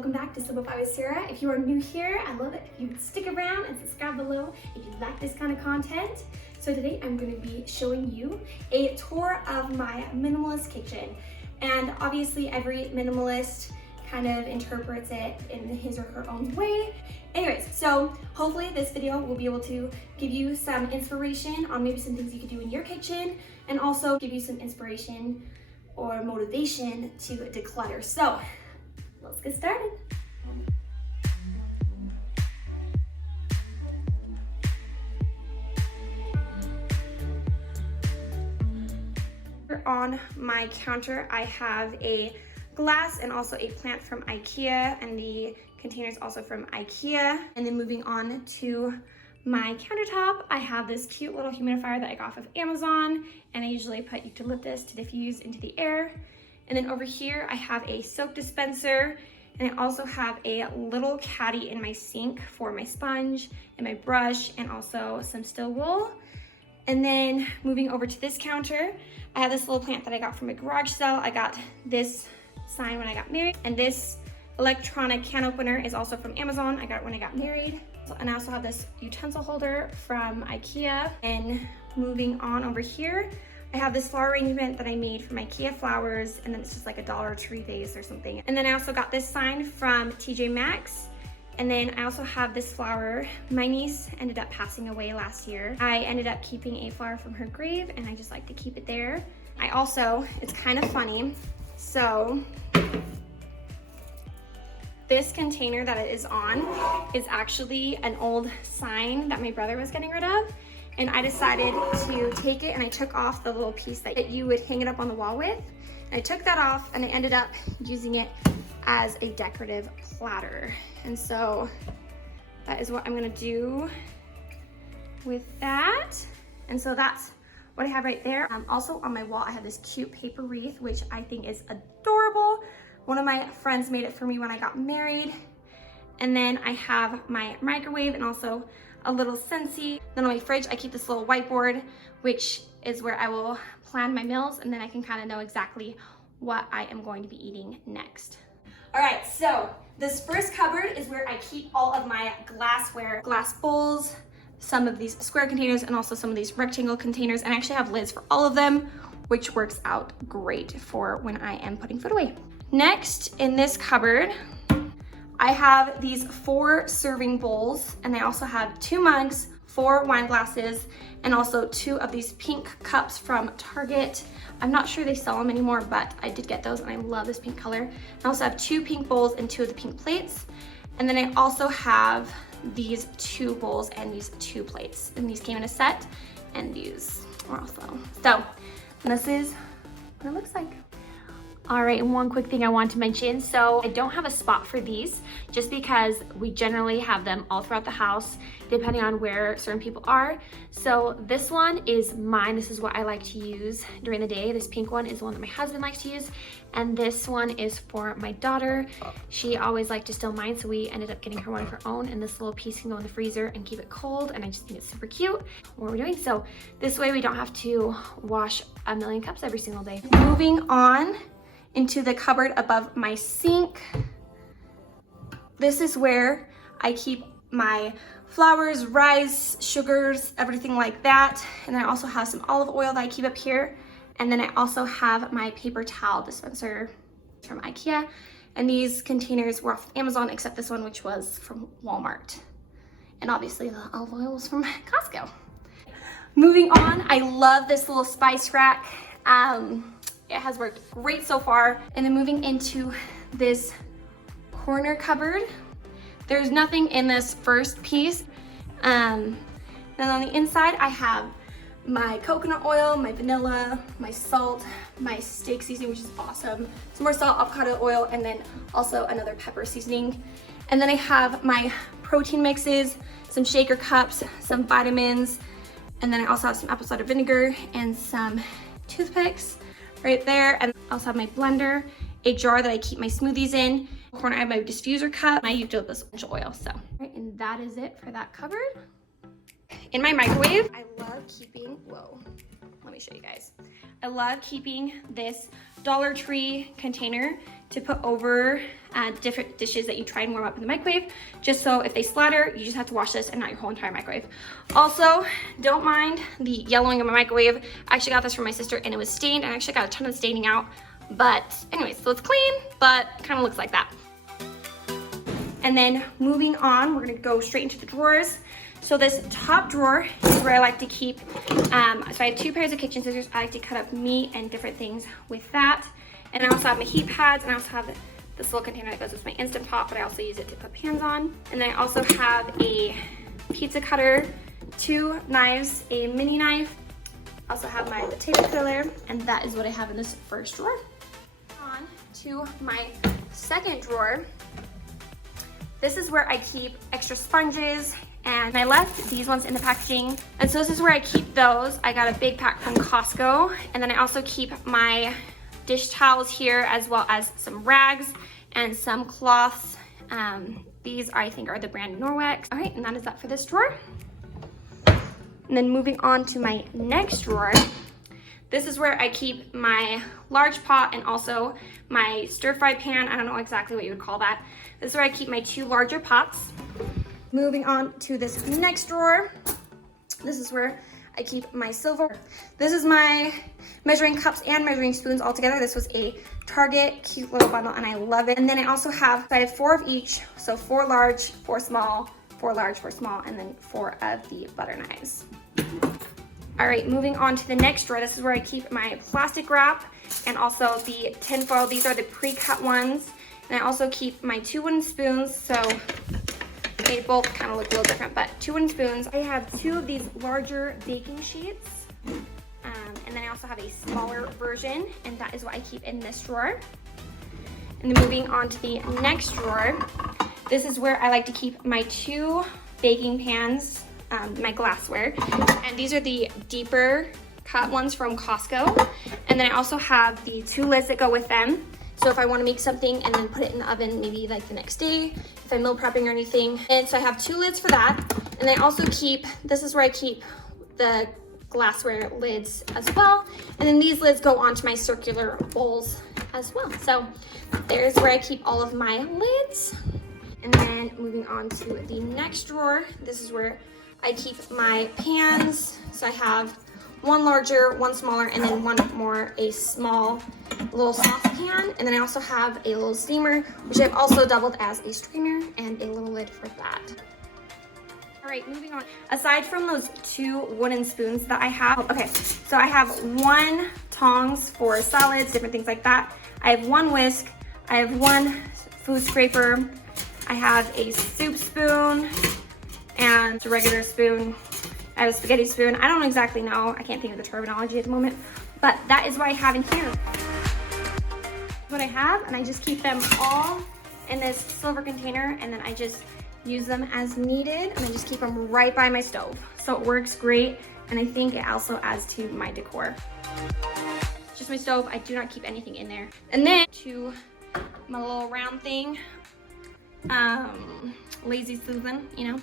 welcome back to Simplify with Sarah. If you are new here, I'd love it if you would stick around and subscribe below if you like this kind of content. So today I'm going to be showing you a tour of my minimalist kitchen. And obviously every minimalist kind of interprets it in his or her own way. Anyways, so hopefully this video will be able to give you some inspiration on maybe some things you could do in your kitchen, and also give you some inspiration or motivation to declutter. So let's get started. On my counter, I have a glass and also a plant from IKEA, and the containers also from IKEA. And then moving on to my countertop, I have this cute little humidifier that I got off of Amazon, and I usually put eucalyptus to diffuse into the air. And then over here, I have a soap dispenser, and I also have a little caddy in my sink for my sponge and my brush, and also some still wool. And then moving over to this counter, I have this little plant that I got from a garage sale. I got this sign when I got married, and this electronic can opener is also from Amazon. I got it when I got married. And I also have this utensil holder from IKEA. And moving on over here, I have this flower arrangement that I made from IKEA flowers, and then it's just like a Dollar Tree vase or something. And then I also got this sign from TJ Maxx. And then I also have this flower. My niece ended up passing away last year. I ended up keeping a flower from her grave, and I just like to keep it there. I also, it's kind of funny, so this container that it is on is actually an old sign that my brother was getting rid of. And I decided to take it, and I took off the little piece that you would hang it up on the wall with. And I took that off, and I ended up using it as a decorative platter. And so that is what I'm gonna do with that. And so that's what I have right there. Also on my wall, I have this cute paper wreath, which I think is adorable. One of my friends made it for me when I got married. And then I have my microwave and also a little Scentsy. Then on my fridge, I keep this little whiteboard, which is where I will plan my meals, and then I can kind of know exactly what I am going to be eating next. All right, so this first cupboard is where I keep all of my glassware, glass bowls, some of these square containers, and also some of these rectangle containers. And I actually have lids for all of them, which works out great for when I am putting food away. Next, in this cupboard, I have these 4 serving bowls, and I also have 2 mugs, 4 wine glasses, and also 2 of these pink cups from Target. I'm not sure they sell them anymore, but I did get those, and I love this pink color. I also have 2 pink bowls and 2 of the pink plates. And then I also have these 2 bowls and these 2 plates. And these came in a set, and these are also. So this is what it looks like. All right, and one quick thing I want to mention. So I don't have a spot for these just because we generally have them all throughout the house, depending on where certain people are. So this one is mine. This is what I like to use during the day. This pink one is the one that my husband likes to use. And this one is for my daughter. She always liked to steal mine, so we ended up getting her one of her own. And this little piece can go in the freezer and keep it cold. And I just think it's super cute what we're doing. So this way we don't have to wash a million cups every single day. Moving on into the cupboard above my sink. This is where I keep my flours, rice, sugars, everything like that. And then I also have some olive oil that I keep up here. And then I also have my paper towel dispenser from IKEA. And these containers were off Amazon, except this one, which was from Walmart. And obviously the olive oil was from Costco. Moving on, I love this little spice rack. It has worked great so far. And then moving into this corner cupboard, there's nothing in this first piece. Then on the inside, I have my coconut oil, my vanilla, my salt, my steak seasoning, which is awesome, some more salt, avocado oil, and then also another pepper seasoning. And then I have my protein mixes, some shaker cups, some vitamins, and then I also have some apple cider vinegar and some toothpicks right there. And I also have my blender, a jar that I keep my smoothies in. In the corner, I have my diffuser cup, my eucalyptus essential oil. So, right, and that is it for that cupboard. In my microwave, I love keeping, let me show you guys. I love keeping this Dollar Tree container to put over different dishes that you try and warm up in the microwave, just so if they splatter, you just have to wash this and not your whole entire microwave. Also, don't mind the yellowing in my microwave. I actually got this from my sister and it was stained. I actually got a ton of staining out, but anyways, so it's clean, but kind of looks like that. And then moving on, we're gonna go straight into the drawers. So this top drawer is where I like to keep, so I have 2 pairs of kitchen scissors. I like to cut up meat and different things with that. And I also have my heat pads, and I also have this little container that goes with my Instant Pot, but I also use it to put pans on. And then I also have a pizza cutter, 2 knives, a mini knife. I also have my potato peeler, and that is what I have in this first drawer. On to my second drawer. This is where I keep extra sponges, and I left these ones in the packaging. And so this is where I keep those. I got a big pack from Costco. And then I also keep my dish towels here, as well as some rags and some cloths. These I think are the brand Norwex. All right, and that is that for this drawer. And then moving on to my next drawer. This is where I keep my large pot and also my stir-fry pan. I don't know exactly what you would call that. This is where I keep my 2 larger pots. Moving on to this next drawer. This is where I keep my silver. This is my measuring cups and measuring spoons all together. This was a Target cute little bundle and I love it. And then I also have 4 of each. So 4 large, 4 small, 4 large, 4 small, and then 4 of the butter knives. All right, moving on to the next drawer. This is where I keep my plastic wrap and also the tin foil. These are the pre-cut ones. And I also keep my 2 wooden spoons. So they both kind of look a little different, but 2 wooden spoons. I have 2 of these larger baking sheets. And then I also have a smaller version, and that is what I keep in this drawer. And then moving on to the next drawer. This is where I like to keep my 2 baking pans, my glassware. And these are the deeper cut ones from Costco. And then I also have the 2 lids that go with them. So if I want to make something and then put it in the oven, maybe like the next day, if I'm meal prepping or anything. And so I have 2 lids for that. And I also keep, this is where I keep the glassware lids as well. And then these lids go onto my circular bowls as well. So there's where I keep all of my lids. And then moving on to the next drawer, this is where I keep my pans. So I have 1 larger, 1 smaller, and then 1 more, a small little saucepan. And then I also have a little steamer, which I've also doubled as a strainer, and a little lid for that. All right, moving on. Aside from those 2 wooden spoons that I have, okay, so I have 1 tongs for salads, different things like that. I have 1 whisk, I have 1 food scraper, I have a soup spoon, and a regular spoon. I have a spaghetti spoon. I don't exactly know. I can't think of the terminology at the moment, but that is what I have in here. What I have, and I just keep them all in this silver container, and then I just use them as needed, and I just keep them right by my stove. So it works great, and I think it also adds to my decor. It's just my stove. I do not keep anything in there. And then to my little round thing, lazy Susan, you know.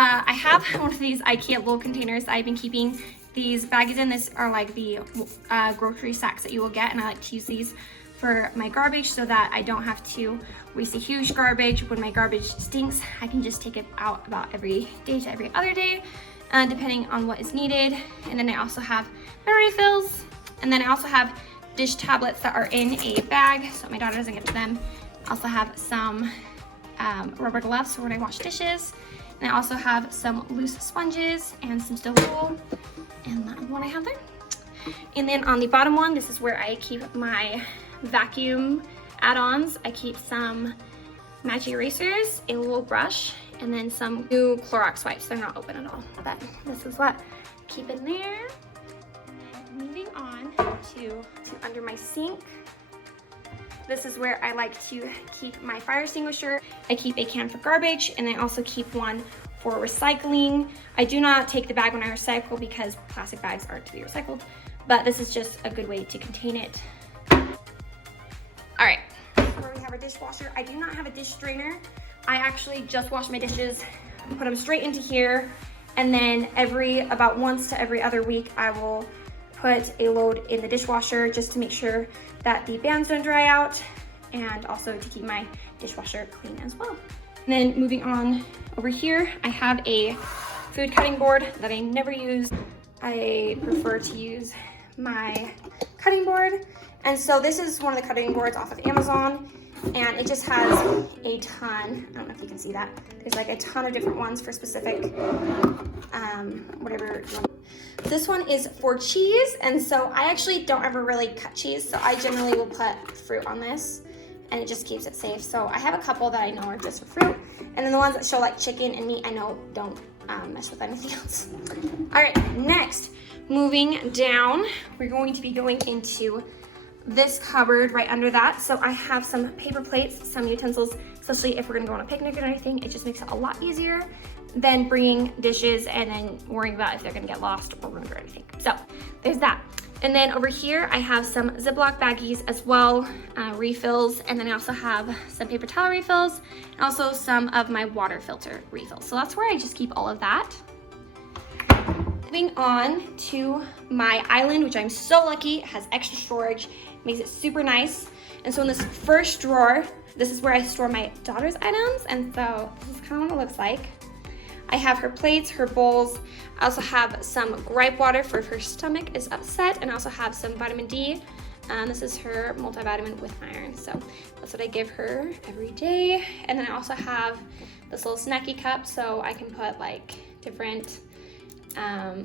I have one of these IKEA little containers that I've been keeping these baggies in. This are like the grocery sacks that you will get, and I like to use these for my garbage so that I don't have to waste a huge garbage. When my garbage stinks, I can just take it out about every day to every other day, depending on what is needed. And then I also have my refills, and then I also have dish tablets that are in a bag so my daughter doesn't get to them. I also have some rubber gloves for when I wash dishes. And I also have some loose sponges and some stove wool, and that's what I have there. And then on the bottom one, this is where I keep my vacuum add-ons. I keep some magic erasers, a little brush, and then some new Clorox wipes. They're not open at all, but this is what I keep in there. And then moving on to under my sink. This is where I like to keep my fire extinguisher. I keep a can for garbage, and I also keep one for recycling. I do not take the bag when I recycle because plastic bags aren't to be recycled, but this is just a good way to contain it. All right, where we have our dishwasher. I do not have a dish strainer. I actually just wash my dishes, put them straight into here, and then about once to every other week, I will put a load in the dishwasher just to make sure that the bands don't dry out, and also to keep my dishwasher clean as well. And then moving on over here, I have a food cutting board that I never use. I prefer to use my cutting board. And so this is one of the cutting boards off of Amazon, and it just has a ton, I don't know if you can see that. There's like a ton of different ones for specific, whatever you want. This one is for cheese, and so I actually don't ever really cut cheese, so I generally will put fruit on this, and it just keeps it safe. So I have a couple that I know are just for fruit, and then the ones that show like chicken and meat, I know don't mess with anything else. All right, next, moving down, we're going to be going into this cupboard right under that. So I have some paper plates, some utensils, especially if we're gonna go on a picnic or anything. It just makes it a lot easier than bringing dishes and then worrying about if they're gonna get lost or ruined or anything. So there's that. And then over here, I have some Ziploc baggies as well, refills, and then I also have some paper towel refills, and also some of my water filter refills. So that's where I just keep all of that. Moving on to my island, which I'm so lucky, it has extra storage, makes it super nice. And so in this first drawer, this is where I store my daughter's items, and so this is kind of what it looks like. I have her plates, her bowls. I also have some gripe water for if her stomach is upset, and I also have some vitamin D. This is her multivitamin with iron, so that's what I give her every day. And then I also have this little snacky cup, so I can put like different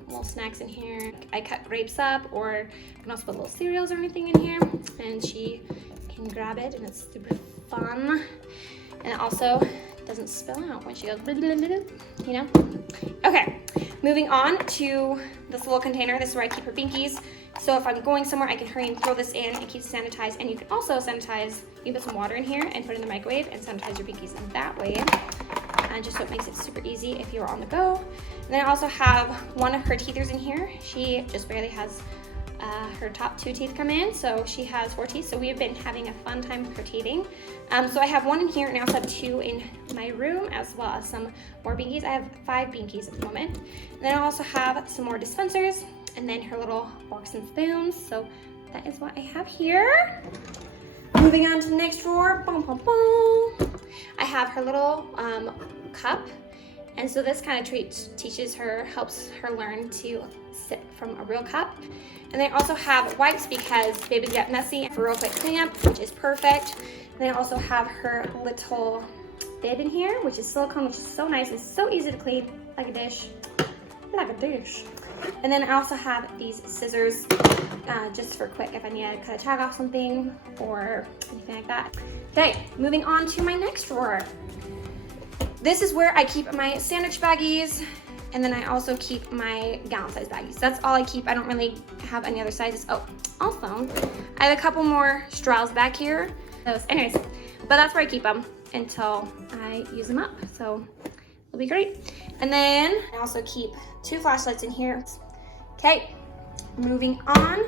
little snacks in here. I cut grapes up, or I can also put little cereals or anything in here, and she can grab it, and it's super fun. And it also doesn't spill out when she goes, you know? Okay, moving on to this little container. This is where I keep her binkies. So if I'm going somewhere, I can hurry and throw this in and keep it sanitized. And you can also sanitize, you put some water in here and put it in the microwave and sanitize your binkies in that way. And just so it makes it super easy if you're on the go. And then I also have one of her teethers in here. She just barely has her top 2 teeth come in, so she has 4 teeth. So we have been having a fun time with her teething. So I have one in here, and I also have 2 in my room, as well as some more binkies. I have 5 binkies at the moment. And then I also have some more dispensers, and then her little forks and spoons. So that is what I have here. Moving on to the next drawer, boom, boom, boom. I have her little cup, and so this kind of teaches her, helps her learn to sip from a real cup. And then I also have wipes because babies get messy for real quick cleanup, which is perfect. And then I also have her little bib in here, which is silicone, which is so nice. It's so easy to clean, like a dish, like a dish. And then I also have these scissors, just for quick if I need to cut a tag off something or anything like that. Okay, moving on to my next drawer. This is where I keep my sandwich baggies, and then I also keep my gallon size baggies. That's all I keep. I don't really have any other sizes. Oh, also, I have a couple more straws back here. Anyways, but that's where I keep them until I use them up. So it'll be great. And then I also keep 2 flashlights in here. Okay, moving on.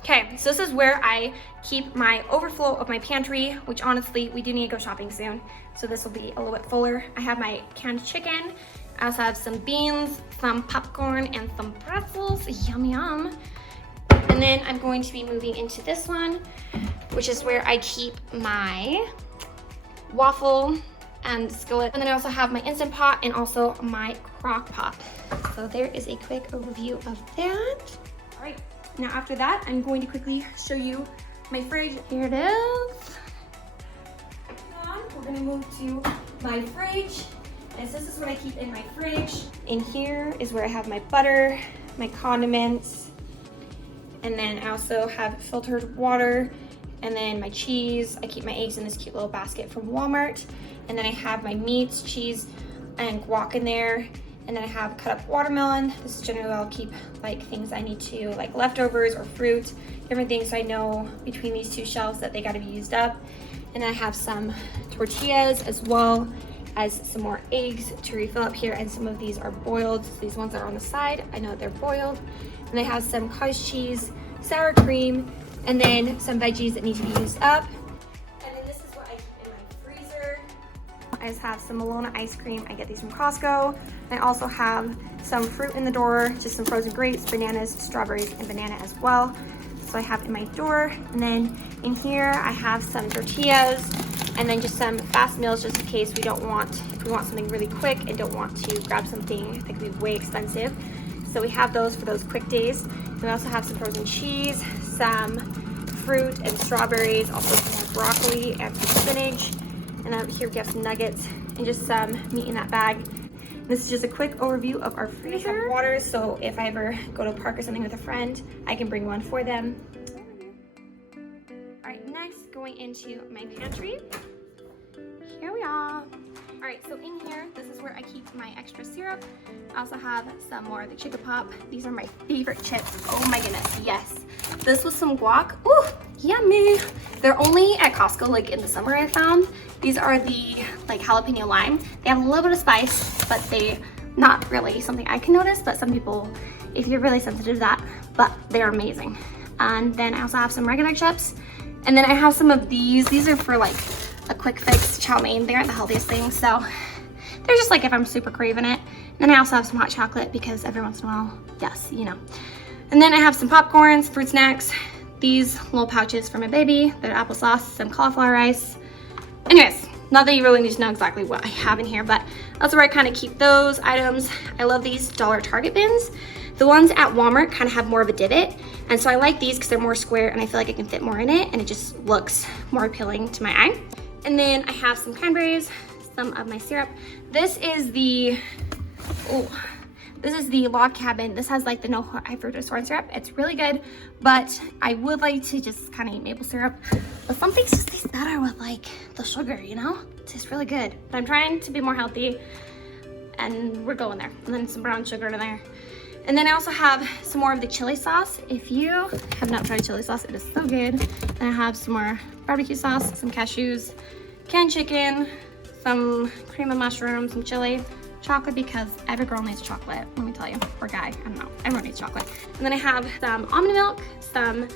Okay, so this is where I keep my overflow of my pantry, which honestly, we do need to go shopping soon. So this will be a little bit fuller. I have my canned chicken. I also have some beans, some popcorn, and some pretzels. Yum, yum. And then I'm going to be moving into this one, which is where I keep my waffle and skillet. And then I also have my Instant Pot and also my crock pot. So there is a quick overview of that. All right. Now after that, I'm going to quickly show you my fridge. Here it is. We're gonna move to my fridge. And so this is what I keep in my fridge. In here is where I have my butter, my condiments, and then I also have filtered water, and then my cheese. I keep my eggs in this cute little basket from Walmart. And then I have my meats, cheese, and guac in there. And then I have cut up watermelon. This is generally I'll keep like things I need to, like leftovers or fruit, different things so I know between these 2 shelves that they gotta be used up. And then I have some tortillas as well as some more eggs to refill up here. And some of these are boiled. So these ones that are on the side, I know they're boiled. And I have some cottage cheese, sour cream, and then some veggies that need to be used up. And then this is what I keep in my freezer. I just have some Malona ice cream. I get these from Costco. I also have some fruit in the door, just some frozen grapes, bananas, strawberries, and banana as well. So I have in my door. And then in here, I have some tortillas and then just some fast meals just in case if we want something really quick and don't want to grab something that could be way expensive. So we have those for those quick days. We also have some frozen cheese, some fruit and strawberries, also some more broccoli and some spinach. And then here we have some nuggets and just some meat in that bag. This is just a quick overview of our freezer. We have water, so if I ever go to a park or something with a friend, I can bring one for them. All right, next going into my pantry. Here we are. All right, so in here, this is where I keep my extra syrup. I also have some more of the Chicken Pop. These are my favorite chips. Oh my goodness, yes. This was some guac. Ooh, yummy. They're only at Costco, like in the summer I found. These are the like jalapeno lime. They have a little bit of spice, but they not really something I can notice, but some people, if you're really sensitive to that, but they're amazing. And then I also have some regular chips. And then I have some of these. These are for like a quick fix chow mein. They aren't the healthiest things, so they're just like if I'm super craving it. And then I also have some hot chocolate because every once in a while, yes, you know. And then I have some popcorns, fruit snacks, these little pouches for my baby, the applesauce, some cauliflower rice. Anyways, not that you really need to know exactly what I have in here, but that's where I kind of keep those items. I love these Dollar Target bins. The ones at Walmart kind of have more of a divot, and so I like these because they're more square and I feel like I can fit more in it and it just looks more appealing to my eye. And then I have some cranberries, some of my syrup. This is the log cabin. This has like the no high fructose corn syrup. It's really good, but I would like to just kind of eat maple syrup. But some things just taste better with like the sugar, you know? It tastes really good. But I'm trying to be more healthy and we're going there. And then some brown sugar in there. And then I also have some more of the chili sauce. If you have not tried chili sauce, it is so good. And I have some more barbecue sauce, some cashews, canned chicken, some cream of mushroom, some chili, chocolate because every girl needs chocolate, let me tell you, or guy, I don't know, everyone needs chocolate. And then I have some almond milk, some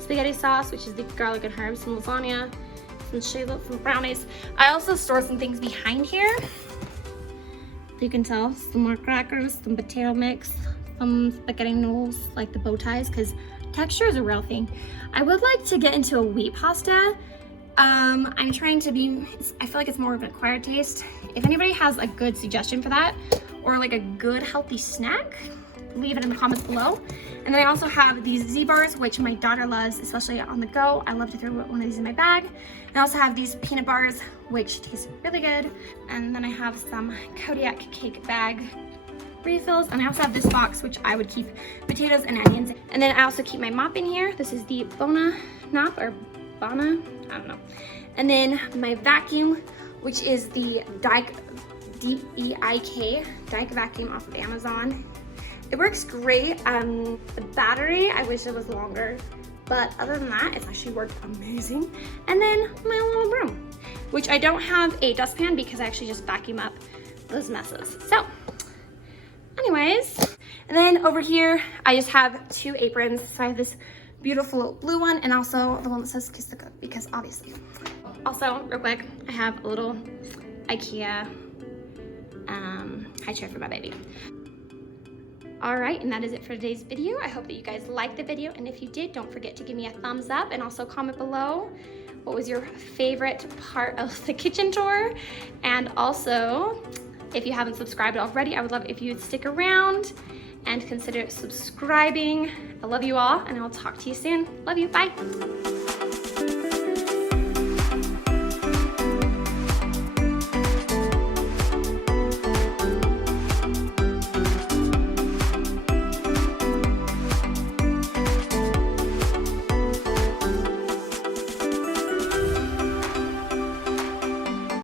spaghetti sauce, which is the garlic and herbs, some lasagna, some shallot, some brownies. I also store some things behind here. You can tell, some more crackers, some potato mix, some spaghetti noodles, like the bow ties, because texture is a real thing. I would like to get into a wheat pasta. I'm trying to be, I feel like it's more of an acquired taste. If anybody has a good suggestion for that, or like a good healthy snack, leave it in the comments below. And then I also have these Z-bars, which my daughter loves, especially on the go. I love to throw one of these in my bag. I also have these peanut bars, which taste really good. And then I have some Kodiak cake bag refills. And I also have this box, which I would keep potatoes and onions. And then I also keep my mop in here. This is the Bona mop, or Bana, I don't know. And then my vacuum, which is the Dyke, D-E-I-K, Dyke vacuum off of Amazon. It works great. The battery, I wish it was longer, but other than that, it's actually worked amazing. And then my little broom, which I don't have a dustpan because I actually just vacuum up those messes. So, anyways, and then over here, I just have two aprons. So I have this beautiful blue one and also the one that says Kiss the Cook because obviously. Also, real quick, I have a little IKEA high chair for my baby. All right, and that is it for today's video. I hope that you guys liked the video, and if you did, don't forget to give me a thumbs up and also comment below what was your favorite part of the kitchen tour. And also, if you haven't subscribed already, I would love if you would stick around and consider subscribing. I love you all, and I'll talk to you soon. Love you, bye.